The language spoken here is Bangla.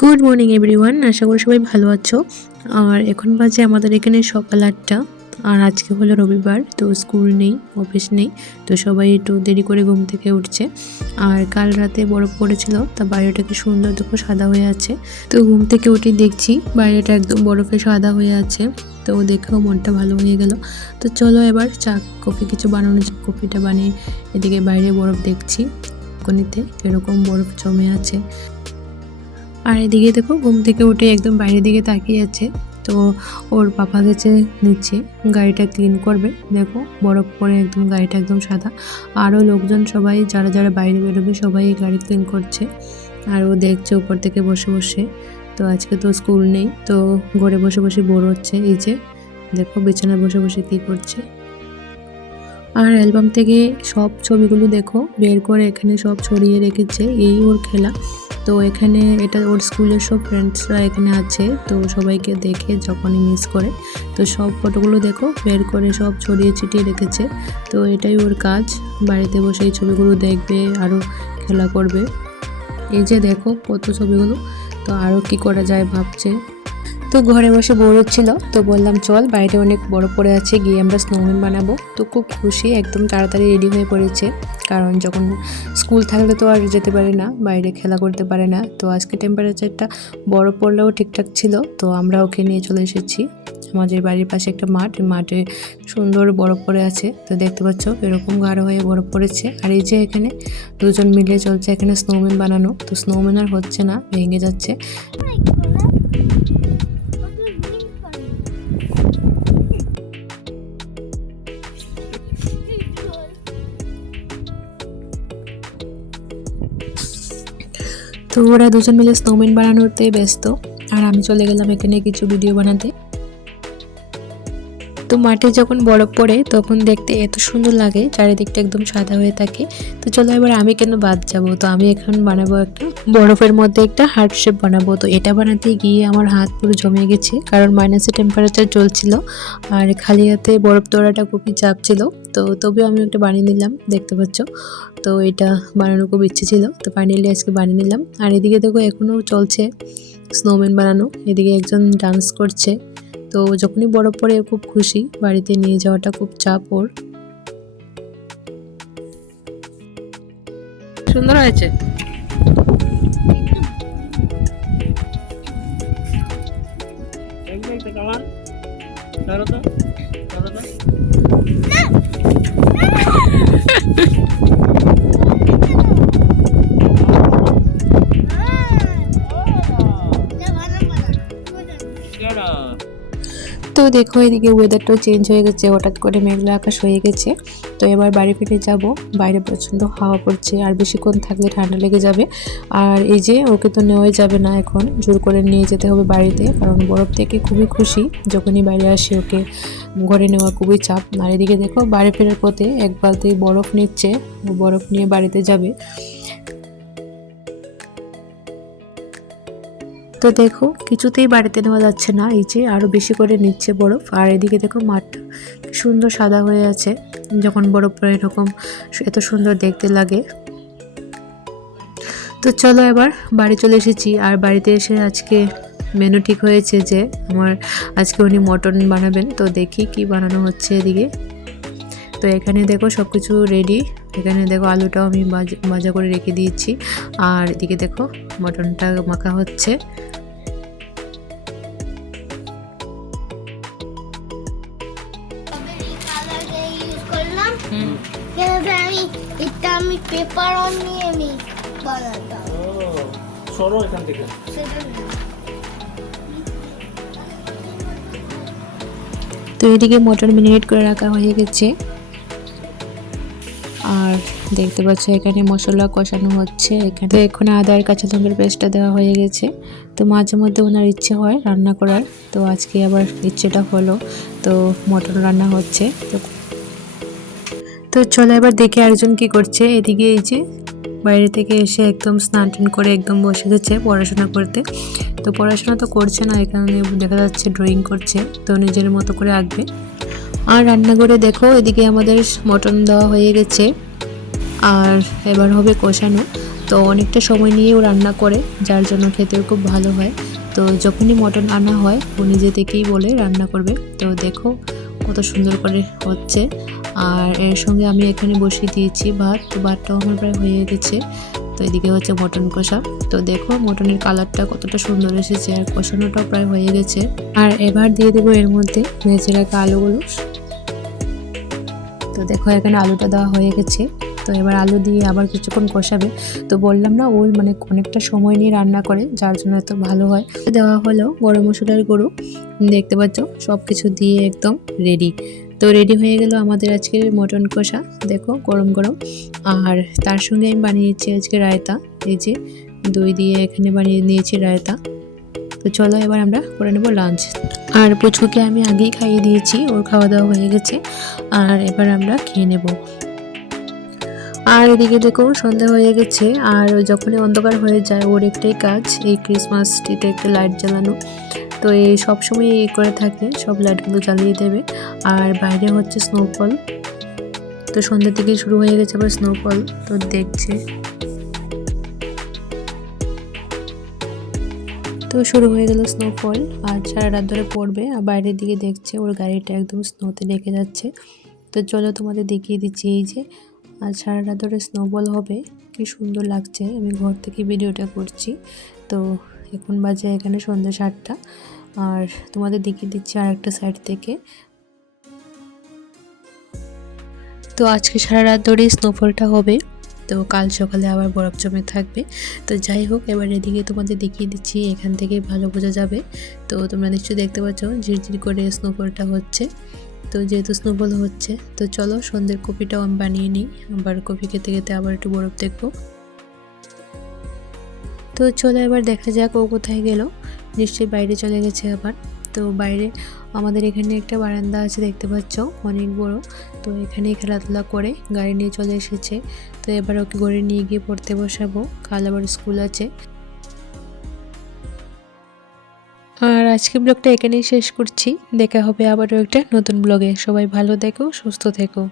গুড মর্নিং এভরিওয়ান আশা করি সবাই ভালো আছো। আর এখন বাজে আমাদের এখানে সকাল আটটা। আর আজকে হলো রবিবার, তো স্কুল নেই অফিস নেই, তো সবাই একটু দেরি করে ঘুম থেকে উঠছে। আর কাল রাতে বরফ পড়েছিল, তা বাইরেটা কি সুন্দর দেখো সাদা হয়ে আছে। তো ঘুম থেকে উঠে দেখছি বাইরেটা একদম বরফে সাদা হয়ে আছে, তো দেখেও মনটা ভালো হয়ে গেল। তো চলো এবার চা, কফি কিছু বানানো। কফিটা বানিয়ে এদিকে বাইরে বরফ দেখছি। কনিতে এরকম বরফ জমে আছে। আর এদিকে দেখো, ঘুম থেকে উঠে একদম বাইরের দিকে তাকিয়ে আছে। তো ওর পাপা গেছে নিচ্ছে, গাড়িটা ক্লিন করবে। দেখো, বরফ পরে একদম গাড়িটা একদম সাদা। আরও লোকজন সবাই, যারা যারা বাইরে বেরোবে, সবাই এই গাড়ি ক্লিন করছে। আর ও দেখছে উপর থেকে বসে বসে। তো আজকে তো স্কুল নেই, তো ঘরে বসে বসে বোর হচ্ছে। এই যে, দেখো বিছানায় বসে বসে কী করছে। আর অ্যালবাম থেকে সব ছবিগুলো দেখো, বের করে এখানে সব ছড়িয়ে রেখেছে। এই ওর খেলা। তো এখানে এটা ওর স্কুলের সব ফ্রেন্ডসরা এখানে আছে। তো সবাইকে দেখে যখনই মিস করে, তো সব ফটোগুলো দেখো, বের করে সব ছড়িয়ে ছিটিয়ে রেখেছে। তো এটাই ওর কাজ। বাড়িতে বসে এই ছবিগুলো দেখবে আরও খেলা করবে। এই যে দেখো কত ছবিগুলো, তো আরও কি করা যায় ভাবছে। তো ঘরে বসে বোর হচ্ছিল, তো বললাম, চল বাইরে অনেক বড় পড়ে আছে, গিয়ে আমরা স্নোম্যান বানাবো। তো খুব খুশি, একদম তাড়াতাড়ি রেডি হয়ে পড়েছে। কারণ যখন স্কুল থাকলে তো আর যেতে পারে না, বাইরে খেলা করতে পারে না। তো আজকে টেম্পারেচারটা বড় পড়লেও ঠিকঠাক ছিল, তো আমরা ওকে নিয়ে চলে এসেছি। আমাদের বাড়ির পাশে একটা মাঠ, মাঠে সুন্দর বরফ পড়ে আছে। তো দেখতে পাচ্ছ, এরকম গাঢ় হয়ে বরফ পড়েছে। আর এই যে এখানে দুজন মিলে চলছে এখানে স্নোম্যান বানানো। তো স্নোম্যান আর হচ্ছে না, ভেঙে যাচ্ছে। তো ওরা দুজন মিলে স্নোম্যান বানানোতে ব্যস্ত। আর আমি চলে গেলাম এখানে কিছু ভিডিও বানাতে। তো মাঠে যখন বরফ পড়ে, তখন দেখতে এত সুন্দর লাগে, চারিদিকটা একদম সাদা হয়ে থাকে। তো চলো এবার আমি কেন বাদ যাব? তো আমি এখন বানাবো একটা বরফের মধ্যে একটা হার্ট শেপ বানাবো। তো এটা বানাতে গিয়ে আমার হাত পুরো জমে গেছে, কারণ মাইনাসে টেম্পারেচার চলছিল, আর খালি হাতে বরফ তোড়াটা খুবই চাপ ছিল। তো তবেও আমি একটা বানিয়ে নিলাম, দেখতে পাচ্ছ? তো এটা বানানো খুব ইচ্ছে ছিল, তো ফাইনালি আজকে বানিয়ে নিলাম। আর এদিকে দেখো এখনও চলছে স্নোম্যান বানানো, এদিকে একজন ডান্স করছে। তো যখনই বরফ পড়ে খুব খুশি বাড়িতে নিয়ে যাওয়াটা খুব চাপ ওর। সুন্দর হয়েছে? ধরো তো তো দেখো, এদিকে ওয়েদারটাও চেঞ্জ হয়ে গেছে, হঠাৎ করে মেঘলা আকাশ হয়ে গেছে। তো এবার বাড়ি ফিরে যাব, বাইরে প্রচণ্ড হাওয়া পড়ছে, আর বেশিক্ষণ থাকলে ঠান্ডা লেগে যাবে। আর এই যে, ওকে তো নেওয়াই যাবে না এখন, জোর করে নিয়ে যেতে হবে বাড়িতে, কারণ বরফ থেকে খুবই খুশি, যখনই বাইরে আসে ওকে ঘরে নেওয়া খুবই চাপ। আর এদিকে দেখো, বাড়ি ফেরার পথে এক বালতি বরফ নিচ্ছে বরফ নিয়ে বাড়িতে যাবে। তো দেখো, কিছুতেই বাড়িতে নেওয়া যাচ্ছে না। এই যে আরও বেশি করে নিচ্ছে বরফ। আর এদিকে দেখো মাঠটা সুন্দর সাদা হয়ে আছে। যখন বরফ পড়ে এরকম এত সুন্দর দেখতে লাগে। তো চলো এবার বাড়ি চলে এসেছি। আর বাড়িতে এসে আজকে মেনু ঠিক হয়েছে যে আমার, আজকে উনি মটন বানাবেন। তো দেখি কি বানানো হচ্ছে এদিকে। তো এখানে দেখো সব কিছু রেডি এখানে দেখো আলুটাও আমি ভাজ- ভাজা করে রেখে দিয়েছি। আর এদিকে দেখো মটনটা মাখা হচ্ছে। কালারটা ইউজ করলাম। হুম। এভাবে আমি এটা আমি পেপার নিয়ে আমি বানাতাম। সরো এখান থেকে। তো এদিকে মটর মিনিট করে রাখা হয়ে গেছে। আর দেখতে পাচ্ছ এখানে মশলা কষানো হচ্ছে। এখানে তো এখানে আদা আর কাঁচা লঙ্কার পেস্টটা দেওয়া হয়ে গেছে। তো মাঝে মধ্যে ওনার ইচ্ছে হয় রান্না করার। তো আজকে আবার ইচ্ছেটা হলো। তো মটন রান্না হচ্ছে। তো তো চলো এবার দেখে আরেকজন কি করছে। এদিকে এই যে বাইরে থেকে এসে একদম স্নান টান করে একদম বসে গেছে পড়াশোনা করতে। তো পড়াশোনা তো করছে না এখানে দেখা যাচ্ছে ড্রয়িং করছে। তো নিজের মতো করে আঁকবে। আর রান্নাঘরে দেখো, এদিকে আমাদের মটন দেওয়া হয়ে গেছে। আর এবার হবে কষানো। তো অনেকটা সময় নিয়েও রান্না করে, যার জন্য খেতেও খুব ভালো হয়। তো যখনই মটন আনা হয়, ও নিজে থেকেই বলে রান্না করবে। তো দেখো কত সুন্দর করে হচ্ছে। আর এর সঙ্গে আমি এখানে বসিয়ে দিয়েছি ভাত, তো ভাতটাও আমার প্রায় হয়ে গেছে। তো এদিকে হচ্ছে মটন কষা। তো দেখো মটনের কালারটা কতটা সুন্দর এসেছে আর কষানোটাও প্রায় হয়ে গেছে। আর এবার দিয়ে দেবো এর মধ্যে ভেজে রাখা আলুগুলো। তো দেখো এখানে আলুটা দেওয়া হয়ে গেছে। তো এবার আলু দিয়ে আবার কিছুক্ষণ কষাবে। তো বললাম না ও মানে অনেকটা সময় নিয়ে রান্না করে, যার জন্য এত ভালো হয়। দেওয়া হলো গরম মশলার গুঁড়ো। দেখতে পাচ্ছ সব কিছু দিয়ে একদম রেডি তো রেডি হয়ে গেল আমাদের আজকে মটন কষা। দেখো, গরম গরম। আর তার সঙ্গে আমি বানিয়েছি আজকে রায়তা। এই যে, দই দিয়ে এখানে বানিয়ে নিয়েছি রায়তা। তো চলো এবার আমরা করে নেব লাঞ্চ আর পুচকুকে আমি আগেই খাইয়ে দিয়েছি, ওর খাওয়া দাওয়া হয়ে গেছে। আর এবার আমরা খেয়ে নেব। আর এদিকে দেখো সন্ধ্যা হয়ে গেছে, আর যখনই অন্ধকার হয়ে যায়, ওর একটাই কাজ, এই ক্রিসমাসটিতে একটা লাইট জ্বালানো। তো এই সবসময় এই করে থাকে, সব লাইটগুলো জ্বালিয়ে দেবে। আর বাইরে হচ্ছে স্নোফল তো সন্ধ্যা থেকেই শুরু হয়ে গেছে আবার স্নোফল তো দেখছে। তো শুরু হয়ে গেল স্নোফল আর সারা রাত ধরে পড়বে। আর বাইরের দিকে দেখছে, ওর গাড়িটা একদম স্নোতে রেখে যাচ্ছে। তো চলো তোমাদের দেখিয়ে দিচ্ছি, এই যে আর সারা রাত ধরে স্নোবল হবে। কি সুন্দর লাগছে। আমি ঘর থেকে ভিডিওটা করছি। তো এখন বাজে এখানে সন্ধ্যা সাতটা। আর তোমাদের দেখিয়ে দিচ্ছি আর একটা সাইড থেকে। তো আজকে সারা রাত ধরেই স্নোফলটা হবে। তো কাল সকালে আবার বরফ জমে থাকবে। তো যাই হোক, এবার এদিকে তোমাদের দেখিয়ে দিচ্ছি, এখান থেকে ভালো বোঝা যাবে। তো তোমরা নিশ্চয়ই দেখতে পাচ্ছ, ঝিরঝির করে স্নোফলটা হচ্ছে। তো যেহেতু স্নোবল হচ্ছে, তো চলো সন্ধ্যের কপিটাও আমি বানিয়ে নিই। আবার কপি খেতে খেতে আবার একটু বরফ দেখব। তো চলো এবার দেখা যাক ও কোথায় গেল। নিশ্চয়ই বাইরে চলে গেছে আবার। তো বাইরে আমাদের এখানে একটা বারান্দা আছে দেখতে পাচ্ছ, অনেক বড়। তো এখানেই খেলাধুলা করে গাড়ি নিয়ে চলে এসেছে। তো এবার ওকে গড়ে নিয়ে গিয়ে পড়তে বসাবো। কাল আবার স্কুল আছে। আজকে ব্লগটা এখানেই শেষ করছি। দেখা হবে আবারও একটা নতুন ব্লগে। সবাই ভালো থেকো, সুস্থ থেকো।